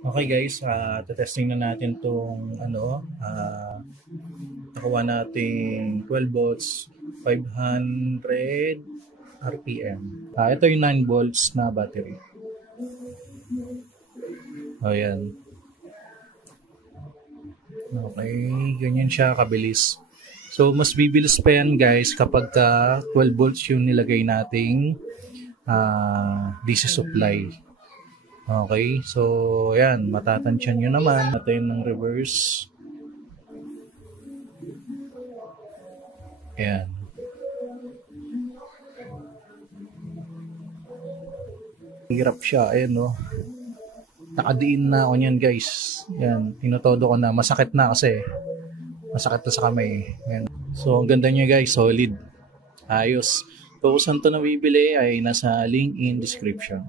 Okay guys, testing na natin tong nakuha natin 12 volts, 500 RPM. Ito yung 9 volts na battery. O yan. Okay, ganyan siya kabilis. So mas bibilis pa yan guys kapag 12 volts yung nilagay nating DC supply. Okay, so yan, matatansyan nyo naman natin ng reverse. Yan. Hirap siya, ayan no. Nakadiin na ako niyan guys. Yan, tinutodo ko na, masakit na kasi. Masakit na sa kamay. Yan. So ang ganda niya guys, solid. Ayos. So kung saan ito nabibili ay nasa link in description.